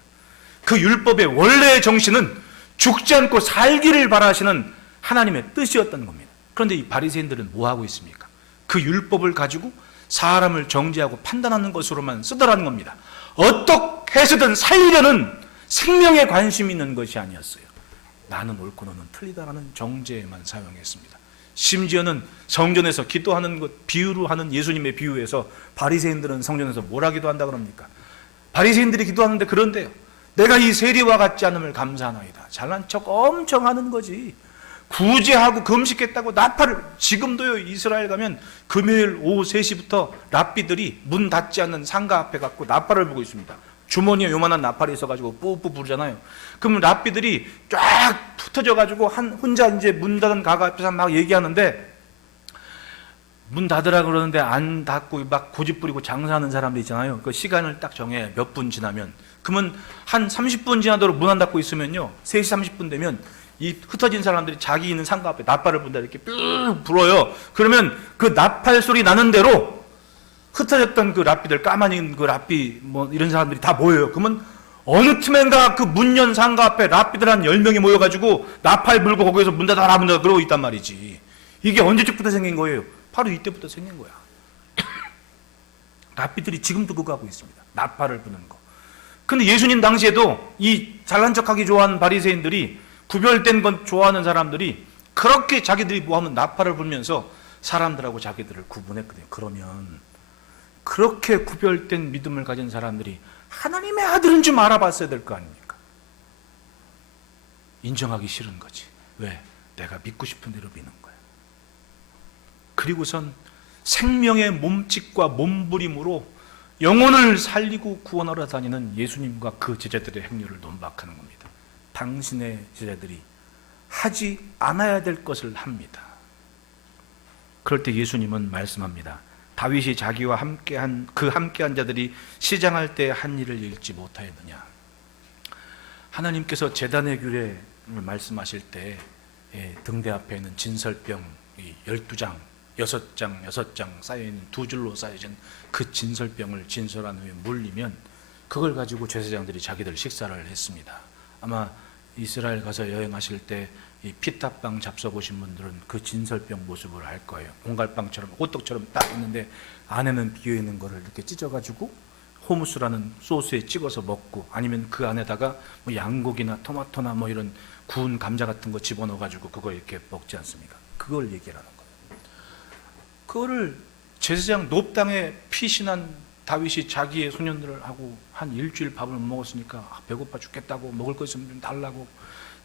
그 율법의 원래의 정신은 죽지 않고 살기를 바라시는 하나님의 뜻이었던 겁니다. 그런데 이 바리새인들은 뭐 하고 있습니까? 그 율법을 가지고 사람을 정죄하고 판단하는 것으로만 쓰더라는 겁니다. 어떻게 해서든 살리려는 생명에 관심 있는 것이 아니었어요. 나는 옳고 너는 틀리다라는 정죄에만 사용했습니다. 심지어는 성전에서 기도하는 것 비유로 하는 예수님의 비유에서 바리새인들은 성전에서 뭘 하기도 한다 그럽니까? 바리새인들이 기도하는데 그런데요. 내가 이 세리와 같지 않음을 감사하나이다. 잘난 척 엄청 하는 거지. 구제하고 금식했다고 나팔을 지금도요. 이스라엘 가면 금요일 오후 3시부터 랍비들이 문 닫지 않는 상가 앞에 갖고 나팔을 불고 있습니다. 주머니에 요만한 나팔이 있어가지고 뿌뿌 부르잖아요. 그럼 랍비들이 쫙 흩어져가지고 혼자 이제 문 닫은 가가 앞에서 막 얘기하는데 문 닫으라 그러는데 안 닫고 막 고집 부리고 장사하는 사람들 있잖아요. 그 시간을 딱 정해 몇 분 지나면 그러면 한 30분 지나도록 문 안 닫고 있으면요 3시 30분 되면 이 흩어진 사람들이 자기 있는 상가 앞에 나팔을 분다 이렇게 뿅 불어요. 그러면 그 나팔 소리 나는 대로 흩어졌던 그 랍비들 까마니 그 랍비 뭐 이런 사람들이 다 모여요. 그러면 어느 틈엔가 그 문 연 상가 앞에 랍비들 한 10명이 모여가지고 나팔 불고 거기서 문 닫아라 문 닫아 그러고 있단 말이지. 이게 언제쯤부터 생긴 거예요? 바로 이때부터 생긴 거야. 랍비들이 지금도 그거 하고 있습니다. 나팔을 부는 거. 근데 예수님 당시에도 이 잘난 척하기 좋아하는 바리새인들이 구별된 건 좋아하는 사람들이 그렇게 자기들이 뭐하면 나팔을 불면서 사람들하고 자기들을 구분했거든요. 그러면 그렇게 구별된 믿음을 가진 사람들이 하나님의 아들은 좀 알아봤어야 될 거 아닙니까? 인정하기 싫은 거지. 왜? 내가 믿고 싶은 대로 믿는 거야. 그리고선 생명의 몸짓과 몸부림으로 영혼을 살리고 구원하러 다니는 예수님과 그 제자들의 행렬을 논박하는 겁니다. 당신의 제자들이 하지 않아야 될 것을 합니다. 그럴 때 예수님은 말씀합니다. 다윗이 자기와 함께한 그 함께한 자들이 시장할 때 한 일을 읽지 못하였느냐. 하나님께서 제단의 규례를 말씀하실 때 등대 앞에 있는 진설병 12장 6장 쌓여있는 두 줄로 쌓여진 그 진설병을 진설한 후에 물리면 그걸 가지고 제사장들이 자기들 식사를 했습니다. 아마 이스라엘 가서 여행하실 때 이 피타빵 잡숴보신 분들은 그 진설병 모습을 알 거예요. 공갈빵처럼 호떡처럼 딱 있는데 안에는 비어있는 거를 이렇게 찢어가지고 호무스라는 소스에 찍어서 먹고, 아니면 그 안에다가 뭐 양고기나 토마토나 뭐 이런 구운 감자 같은 거 집어넣어가지고 그거 이렇게 먹지 않습니까? 그걸 얘기하는 거예요. 그거를 제사장 놋당에 피신한 다윗이 자기의 소년들을 하고 한 일주일 밥을 못 먹었으니까 배고파 죽겠다고 먹을 거 있으면 좀 달라고,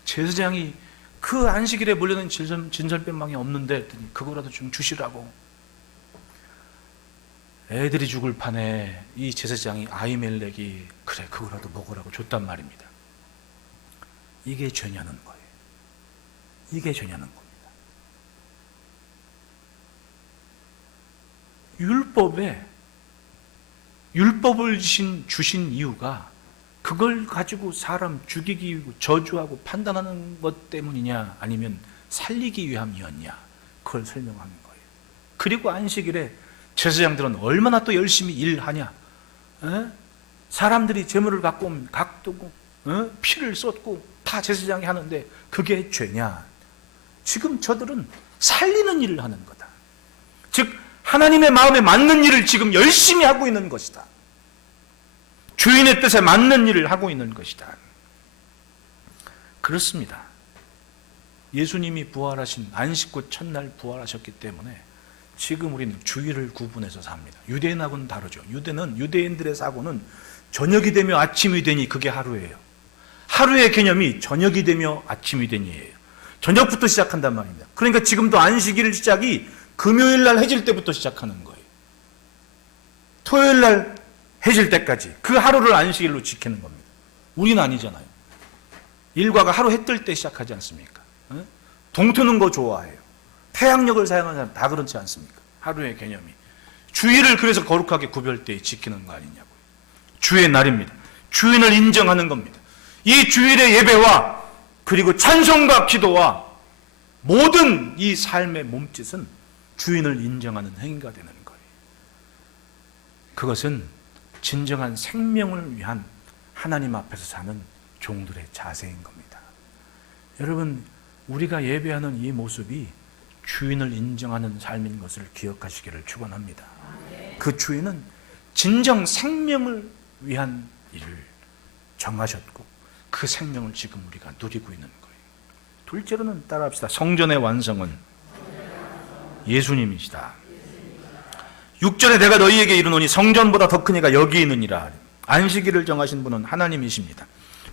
제사장이 그 안식일에 몰려는 진설병망이 없는데 했더니 그거라도 좀 주시라고. 애들이 죽을 판에 이 제사장이 아히멜렉이 그래 그거라도 먹으라고 줬단 말입니다. 이게 죄냐는 거예요. 이게 죄냐는 겁니다. 율법을 주신 이유가 그걸 가지고 사람 죽이기, 저주하고 판단하는 것 때문이냐, 아니면 살리기 위함이었냐, 그걸 설명하는 거예요. 그리고 안식일에 제사장들은 얼마나 또 열심히 일하냐. 사람들이 제물을 갖고 오면 각도고 피를 쏟고 다 제사장이 하는데 그게 죄냐. 지금 저들은 살리는 일을 하는 거다. 즉 하나님의 마음에 맞는 일을 지금 열심히 하고 있는 것이다. 주인의 뜻에 맞는 일을 하고 있는 것이다. 그렇습니다. 예수님이 부활하신 안식구 첫날 부활하셨기 때문에 지금 우리는 주일을 구분해서 삽니다. 유대인하고는 다르죠. 유대인들의 사고는 저녁이 되며 아침이 되니 그게 하루예요. 하루의 개념이 저녁이 되며 아침이 되니예요. 저녁부터 시작한단 말입니다. 그러니까 지금도 안식일 시작이 금요일 날 해질 때부터 시작하는 거예요. 토요일 날 해질 때까지 그 하루를 안식일로 지키는 겁니다. 우리는 아니잖아요. 일과가 하루 해 뜰 때 시작하지 않습니까? 동트는 거 좋아해요. 태양력을 사용하는 사람 다 그렇지 않습니까? 하루의 개념이. 주일을 그래서 거룩하게 구별되어 지키는 거 아니냐고요. 주의 날입니다. 주인을 인정하는 겁니다. 이 주일의 예배와 그리고 찬송과 기도와 모든 이 삶의 몸짓은 주인을 인정하는 행위가 되는 거예요. 그것은 진정한 생명을 위한 하나님 앞에서 사는 종들의 자세인 겁니다. 여러분, 우리가 예배하는 이 모습이 주인을 인정하는 삶인 것을 기억하시기를 축원합니다. 그 주인은 진정 생명을 위한 일을 정하셨고 그 생명을 지금 우리가 누리고 있는 거예요. 둘째로는 따라합시다. 성전의 완성은 예수님이시다. 6절에 내가 너희에게 이르노니 성전보다 더 큰 이가 여기 있느니라. 안식일을 정하신 분은 하나님이십니다.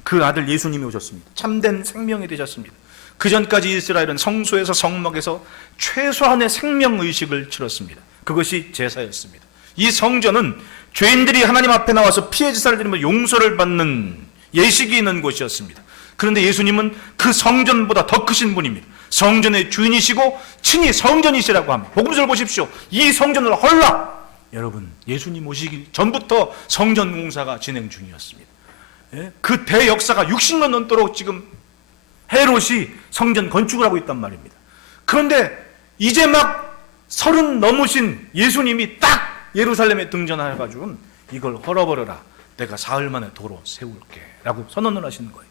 그 아들 예수님이 오셨습니다. 참된 생명이 되셨습니다. 그 전까지 이스라엘은 성소에서 성막에서 최소한의 생명의식을 치렀습니다. 그것이 제사였습니다. 이 성전은 죄인들이 하나님 앞에 나와서 피해 제사를 드리며 용서를 받는 예식이 있는 곳이었습니다. 그런데 예수님은 그 성전보다 더 크신 분입니다. 성전의 주인이시고 친히 성전이시라고 합니다. 복음서를 보십시오. 이 성전을 헐라. 여러분, 예수님 오시기 전부터 성전 공사가 진행 중이었습니다. 그 대역사가 60년 넘도록 지금 헤롯이 성전 건축을 하고 있단 말입니다. 그런데 이제 막 30 넘으신 예수님이 딱 예루살렘에 등장해가지고 이걸 헐어버려라. 내가 사흘 만에 도로 세울게 라고 선언을 하시는 거예요.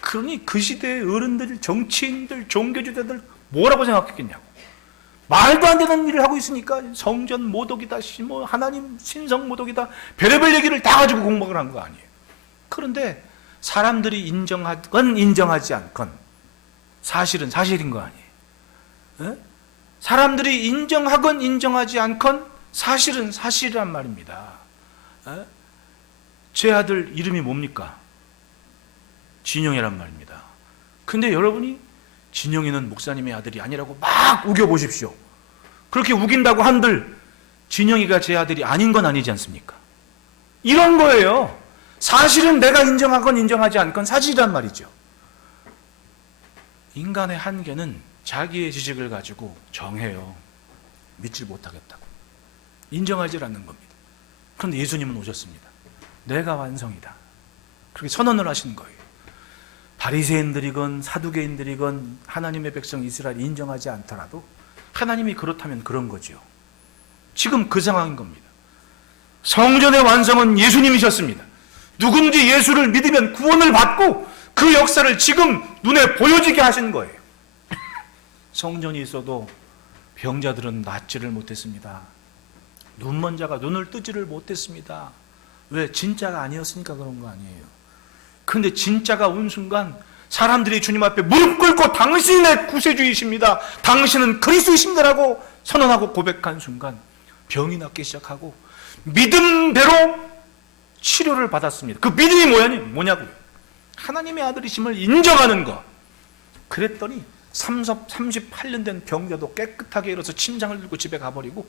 그러니 그 시대의 어른들, 정치인들, 종교지도자들 뭐라고 생각했겠냐고. 말도 안 되는 일을 하고 있으니까 성전 모독이다, 뭐 하나님 신성 모독이다, 별의별 얘기를 다 가지고 공박을 한 거 아니에요. 그런데 사람들이 인정하건 인정하지 않건 사실은 사실인 거 아니에요. 사람들이 인정하건 인정하지 않건 사실은 사실이란 말입니다. 제 아들 이름이 뭡니까? 진영이란 말입니다. 근데 여러분이 진영이는 목사님의 아들이 아니라고 막 우겨보십시오. 그렇게 우긴다고 한들 진영이가 제 아들이 아닌 건 아니지 않습니까? 이런 거예요. 사실은 내가 인정하건 인정하지 않건 사실이란 말이죠. 인간의 한계는 자기의 지식을 가지고 정해요. 믿지 못하겠다고. 인정하지 않는 겁니다. 그런데 예수님은 오셨습니다. 내가 완성이다. 그렇게 선언을 하신 거예요. 바리새인들이건 사두개인들이건 하나님의 백성 이스라엘이 인정하지 않더라도 하나님이 그렇다면 그런 거죠. 지금 그 상황인 겁니다. 성전의 완성은 예수님이셨습니다. 누군지 예수를 믿으면 구원을 받고 그 역사를 지금 눈에 보여지게 하신 거예요. 성전이 있어도 병자들은 낫지를 못했습니다. 눈먼 자가 눈을 뜨지를 못했습니다. 왜? 진짜가 아니었으니까 그런 거 아니에요. 그런데 진짜가 온 순간 사람들이 주님 앞에 무릎 꿇고 당신이 내 구세주이십니다, 당신은 그리스도이십니다라고 선언하고 고백한 순간 병이 낫기 시작하고 믿음대로 치료를 받았습니다. 그 믿음이 뭐냐고요? 하나님의 아들이심을 인정하는 것. 그랬더니 38년 된 병자도 깨끗하게 일어서 침상을 들고 집에 가버리고,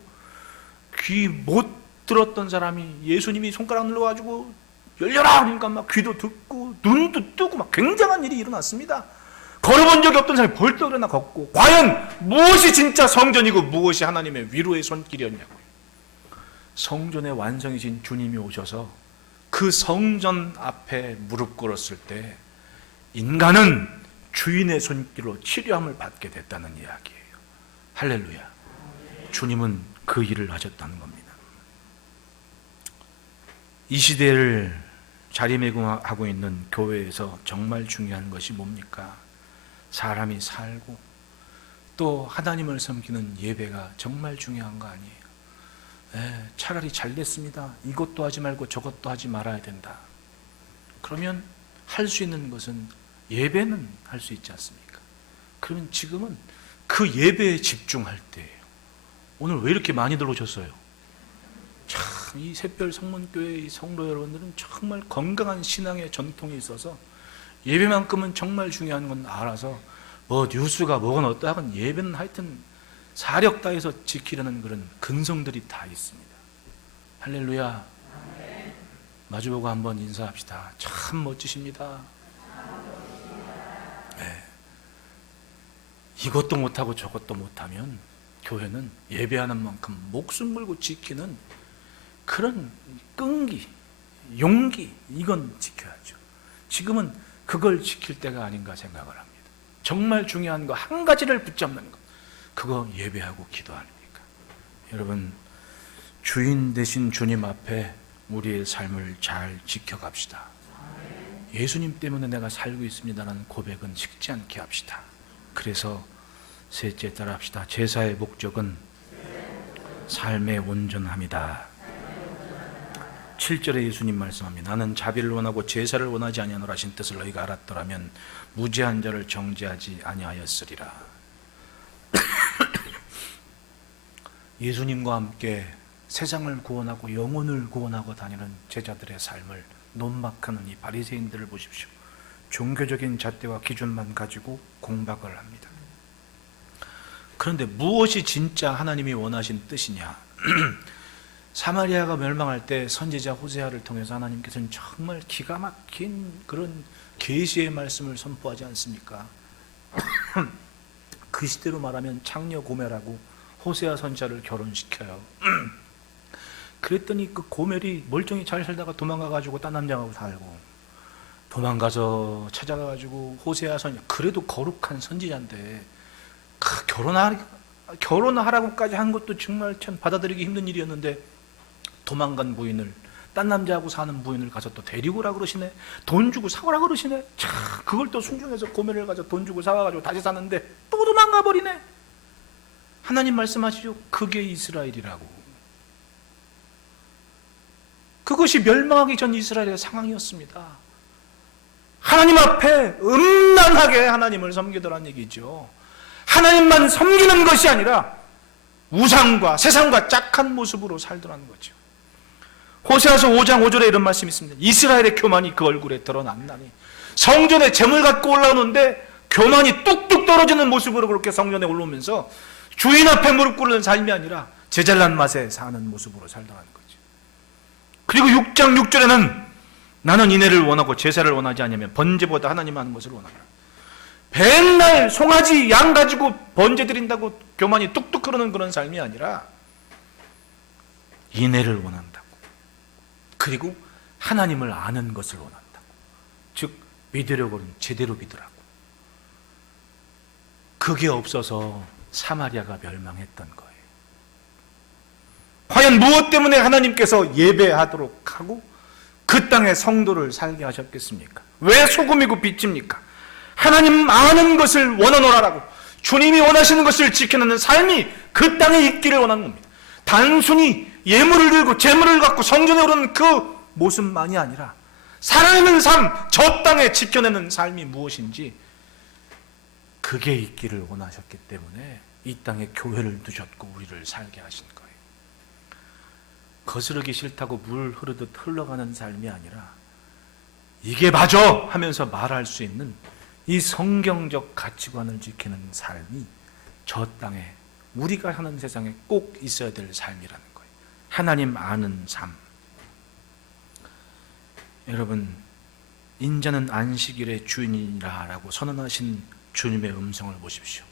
귀 못 들었던 사람이 예수님이 손가락 눌러가지고 열려라 그러니까 막 귀도 듣고 눈도 뜨고 막 굉장한 일이 일어났습니다. 걸어본 적이 없던 사람이 벌떡 일어나 걷고, 과연 무엇이 진짜 성전이고 무엇이 하나님의 위로의 손길이었냐고요. 성전의 완성이신 주님이 오셔서 그 성전 앞에 무릎 꿇었을 때 인간은 주인의 손길로 치료함을 받게 됐다는 이야기예요. 할렐루야. 주님은 그 일을 하셨다는 겁니다. 이 시대를 자리매김하고 있는 교회에서 정말 중요한 것이 뭡니까? 사람이 살고 또 하나님을 섬기는 예배가 정말 중요한 거 아니에요. 차라리 잘 됐습니다, 이것도 하지 말고 저것도 하지 말아야 된다. 그러면 할 수 있는 것은 예배는 할 수 있지 않습니까? 그러면 지금은 그 예배에 집중할 때예요. 오늘 왜 이렇게 많이들 오셨어요? 참, 이 샛별 성문교회 성도 여러분들은 정말 건강한 신앙의 전통이 있어서 예배만큼은 정말 중요한 건 알아서 뭐 뉴스가 뭐건 어떠하건 예배는 하여튼 사력 다해서 지키려는 그런 근성들이 다 있습니다. 할렐루야. 마주보고 한번 인사합시다. 참 멋지십니다. 네. 이것도 못하고 저것도 못하면 교회는 예배하는 만큼 목숨 걸고 지키는 그런 끈기, 용기, 이건 지켜야죠. 지금은 그걸 지킬 때가 아닌가 생각을 합니다. 정말 중요한 거 한 가지를 붙잡는 거, 그거 예배하고 기도 아닙니까? 여러분, 주인 되신 주님 앞에 우리의 삶을 잘 지켜갑시다. 예수님 때문에 내가 살고 있습니다라는 고백은 식지 않게 합시다. 그래서 셋째 따라 합시다. 제사의 목적은 삶의 온전함이다. 7절에 예수님 말씀합니다. 나는 자비를 원하고 제사를 원하지 아니하노라 하신 뜻을 너희가 알았더라면 무죄한 자를 정죄하지 아니하였으리라. 예수님과 함께 세상을 구원하고 영혼을 구원하고 다니는 제자들의 삶을 논박하는 이 바리새인들을 보십시오. 종교적인 잣대와 기준만 가지고 공박을 합니다. 그런데 무엇이 진짜 하나님이 원하신 뜻이냐? 사마리아가 멸망할 때 선지자 호세아를 통해서 하나님께서는 정말 기가 막힌 그런 계시의 말씀을 선포하지 않습니까? 그 시대로 말하면 창녀 고멜하고 호세아 선지자를 결혼시켜요. 그랬더니 그 고멜이 멀쩡히 잘 살다가 도망가가지고 딴 남자하고 살고, 도망가서 찾아가가지고 호세아 선지자, 그래도 거룩한 선지자인데 결혼하라고까지 한 것도 정말 참 받아들이기 힘든 일이었는데, 도망간 부인을, 딴 남자하고 사는 부인을 가서 또 데리고 오라 그러시네. 돈 주고 사오라 그러시네. 참, 그걸 또 순종해서 고멜을 가서 돈 주고 사와가지고 다시 사는데 또 도망가 버리네. 하나님 말씀하시죠. 그게 이스라엘이라고. 그것이 멸망하기 전 이스라엘의 상황이었습니다. 하나님 앞에 음란하게 하나님을 섬기더란 얘기죠. 하나님만 섬기는 것이 아니라 우상과 세상과 짝한 모습으로 살더라는 거죠. 호세아서 5장 5절에 이런 말씀이 있습니다. 이스라엘의 교만이 그 얼굴에 드러났나니. 성전에 재물 갖고 올라오는데 교만이 뚝뚝 떨어지는 모습으로 그렇게 성전에 올라오면서 주인 앞에 무릎 꿇는 삶이 아니라 제잘난 맛에 사는 모습으로 살더라는 거죠. 그리고 6장 6절에는 나는 인애를 원하고 제사를 원하지 않으면 번제보다 하나님 하는 것을 원하노라. 맨날 송아지 양 가지고 번제 드린다고 교만이 뚝뚝 흐르는 그런 삶이 아니라 인애를 원한다고. 그리고 하나님을 아는 것을 원한다고. 즉 믿으려고는 제대로 믿으라고. 그게 없어서 사마리아가 멸망했던 거예요. 과연 무엇 때문에 하나님께서 예배하도록 하고 그 땅에 성도를 살게 하셨겠습니까? 왜 소금이고 빛입니까? 하나님 아는 것을 원하노라라고, 주님이 원하시는 것을 지켜내는 삶이 그 땅에 있기를 원하는 겁니다. 단순히 예물을 들고 재물을 갖고 성전에 오르는 그 모습만이 아니라 살아있는 삶, 저 땅에 지켜내는 삶이 무엇인지 그게 있기를 원하셨기 때문에 이 땅에 교회를 두셨고 우리를 살게 하신 거예요. 거스르기 싫다고 물 흐르듯 흘러가는 삶이 아니라 이게 맞아 하면서 말할 수 있는 이 성경적 가치관을 지키는 삶이 저 땅에, 우리가 사는 세상에 꼭 있어야 될 삶이라는 거예요. 하나님 아는 삶. 여러분, 인자는 안식일의 주인이라고 선언하신 주님의 음성을 보십시오.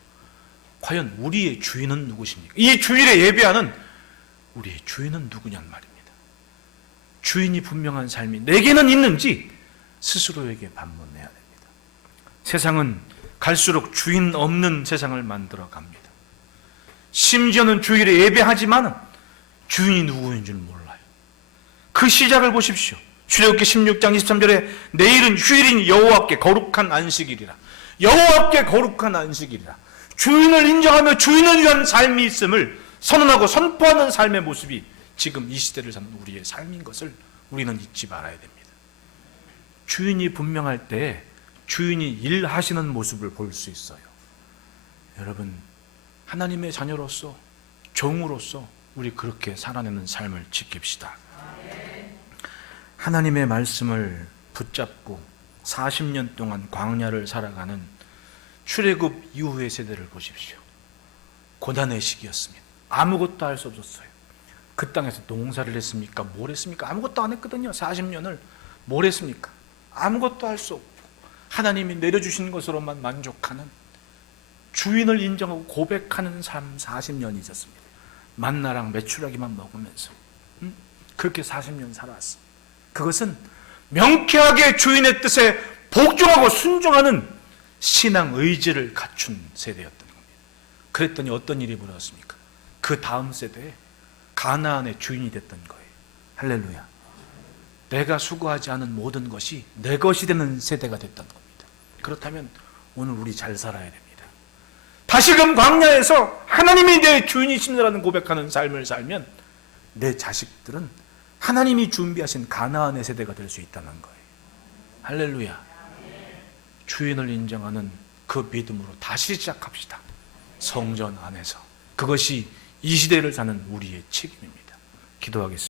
과연 우리의 주인은 누구십니까? 이 주일에 예배하는 우리의 주인은 누구냔 말입니다. 주인이 분명한 삶이 내게는 있는지 스스로에게 반문해야 됩니다. 세상은 갈수록 주인 없는 세상을 만들어 갑니다. 심지어는 주일에 예배하지만 주인이 누구인 줄 몰라요. 그 시작을 보십시오. 출애굽기 16장 23절에 내일은 휴일인 여호와께 거룩한 안식일이라. 여호와께 거룩한 안식일이라. 주인을 인정하며 주인을 위한 삶이 있음을 선언하고 선포하는 삶의 모습이 지금 이 시대를 사는 우리의 삶인 것을 우리는 잊지 말아야 됩니다. 주인이 분명할 때 주인이 일하시는 모습을 볼 수 있어요. 여러분, 하나님의 자녀로서, 종으로서 우리 그렇게 살아내는 삶을 지킵시다. 하나님의 말씀을 붙잡고 40년 동안 광야를 살아가는 출애굽 이후의 세대를 보십시오. 고난의 시기였습니다. 아무것도 할 수 없었어요. 그 땅에서 농사를 했습니까? 뭘 했습니까? 아무것도 안 했거든요. 40년을 뭘 했습니까? 아무것도 할 수 없고 하나님이 내려주신 것으로만 만족하는, 주인을 인정하고 고백하는 삶 40년이 있었습니다. 만나랑 메추라기만 먹으면서 그렇게 40년 살아왔어요. 그것은 명쾌하게 주인의 뜻에 복종하고 순종하는 신앙 의지를 갖춘 세대였던 겁니다. 그랬더니 어떤 일이 벌어졌습니까? 그 다음 세대에 가나안의 주인이 됐던 거예요. 할렐루야. 내가 수고하지 않은 모든 것이 내 것이 되는 세대가 됐던 겁니다. 그렇다면 오늘 우리 잘 살아야 됩니다. 다시금 광야에서 하나님이 내 주인이십니다라는 고백하는 삶을 살면 내 자식들은 하나님이 준비하신 가나안의 세대가 될 수 있다는 거예요. 할렐루야. 주인을 인정하는 그 믿음으로 다시 시작합시다. 성전 안에서. 그것이 이 시대를 사는 우리의 책임입니다. 기도하겠습니다.